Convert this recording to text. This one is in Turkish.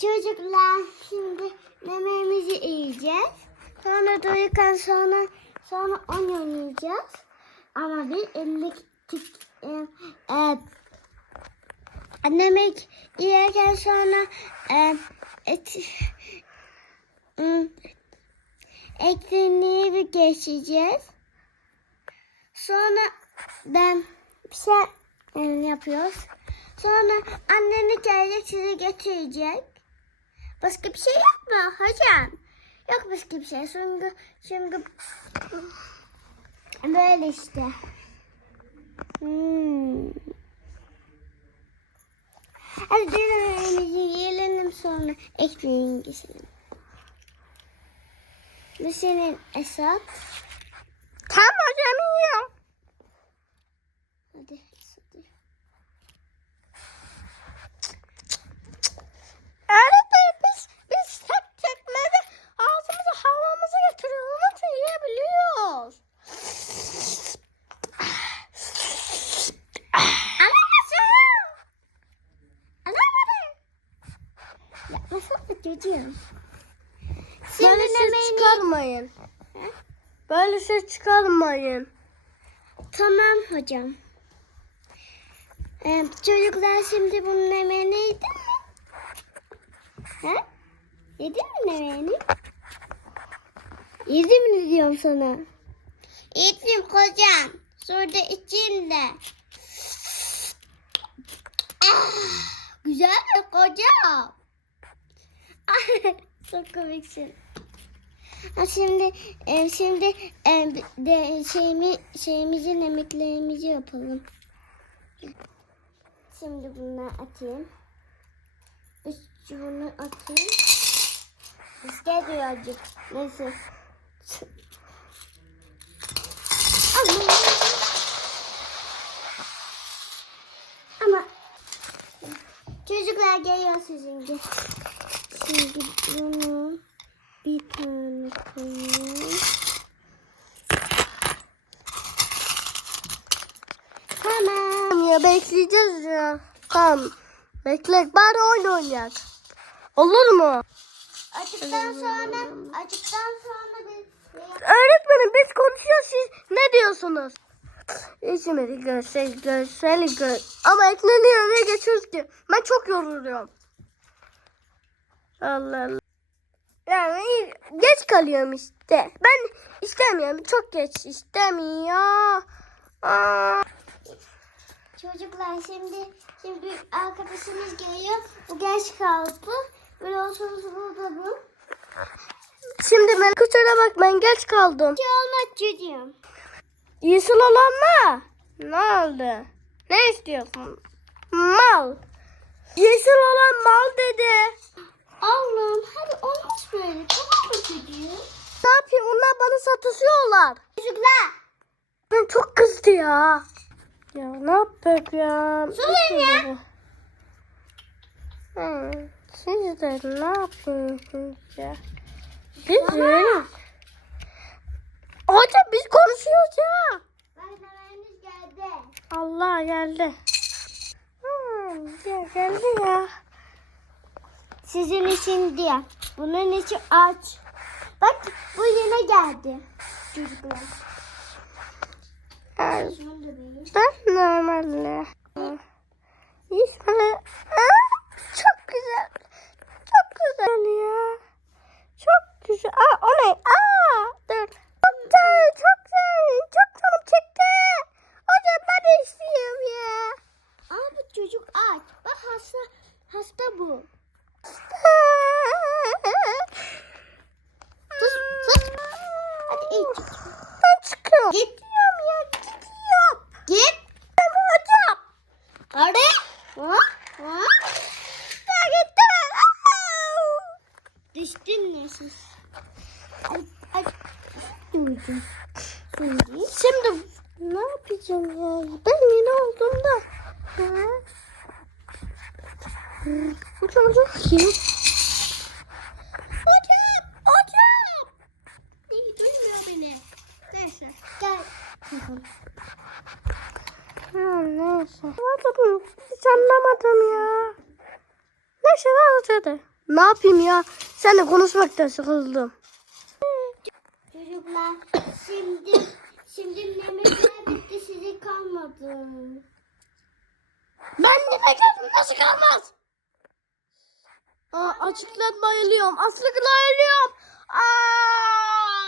Çocuklar şimdi yemeğimizi yiyeceğiz. Sonra doyurken sonra sonra oyun oynayacağız. Ama bir ellik e, e, yemek yerken sonra e, et, etkinliği bir geçeceğiz. Sonra ben bir şey e, yapıyoruz. Sonra anneni gelecek sizi getirecek. Başka bir şey yapma hocam. Yok başka bir şey. Çünkü, çünkü böyle işte. Hmm. Hadi dönemeğimizi yiyelim sonra ekmeğini geçelim. Bu senin Esat. Tamam hocam yiyorum. Hadi Şimdi Böyle ses çıkarmayın. Böyle ses çıkarmayın. Tamam hocam. Ee, çocuklar şimdi bunun yemeğini yedin mi? He? Yedin mi yemeğini? Yedim mi diyorum sana? Yedim kocam. Sonra içeyim de. Ah, güzel mi kocam? Çok komiksin. Ha şimdi e, şimdi e, şeyimi şeyimizin emeklerimizi yapalım. Şimdi bunları atayım. Üç bunu atayım. İşte birazcık. Neyse. Ama ama çocuklar geliyor sizinki. Şimdi bunu bir tane koyayım. Tamam. Ya bekleyeceğiz ya. Tamam. Bekle bari oyun oynayak. Olur mu? Açıktan sonra açıktan sonra biz Öğretmenim biz konuşuyoruz siz ne diyorsunuz? İçmedi görsel görsel gör. Ama ekleniyor ne geçiyoruz ki? Ben çok yoruluyorum. Allah Allah. Yani geç kalıyorum işte. Ben istemiyorum. Çok geç istemiyor. Aa. çocuklar şimdi şimdi bir arkadaşımız geliyor. Bu geç kaldı. Biliyorsunuz burada bu. Şimdi ben kusura bakmayın geç kaldım. Hiç olmaz çocuğum. Yeşil olan ne? Ne oldu? Ne istiyorsun? Mal. Yeşil olan mal dedi. Allah'ım hadi olmaz böyle. Tamam mı çocuğum? Ne yapayım? Onlar bana satışıyorlar. Çocuklar. Ben çok kızdı ya. Ya ne yapacak ya? Sorun ya. Siz de ne yapıyorsunuz ya? Biz öyle. Hocam biz konuşuyoruz ya. Geldi. Allah geldi. Hmm, ya geldi ya. Sizin için diye. Bunun için aç. Bak bu yine geldi. Çocuklar. Ben normalde. Hiç. Aa, çok güzel. Çok güzel ya. Çok güzel. Aa, o ne? Aa, dur. Çok güzel, çok güzel. Çok canım çekti. Hocam ben istiyorum ya. Aa bu çocuk aç. Bak hasta hasta bu. Git. Gidiyorum ya, gidiyorum. Git. Hocam. Hadi. Ha? Ha? Ya gitti. Düştün mü siz? Şimdi. Şimdi ne yapacağım ya? Ben yeni oldum da. Ha? Hocam hocam kim? Hocam. Hocam. İyi duymuyor beni. Neyse. Gel. Ha, neyse. Hocam hiç anlamadım ya. Neyse ne oldu? Ne yapayım ya? Seninle konuşmaktan sıkıldım. Çocuklar şimdi şimdi yemekler bitti sizi kalmadı. Ben de geldim nasıl kalmaz? Aa, açıktan bayılıyorum. Aslıkla ölüyorum. Aa!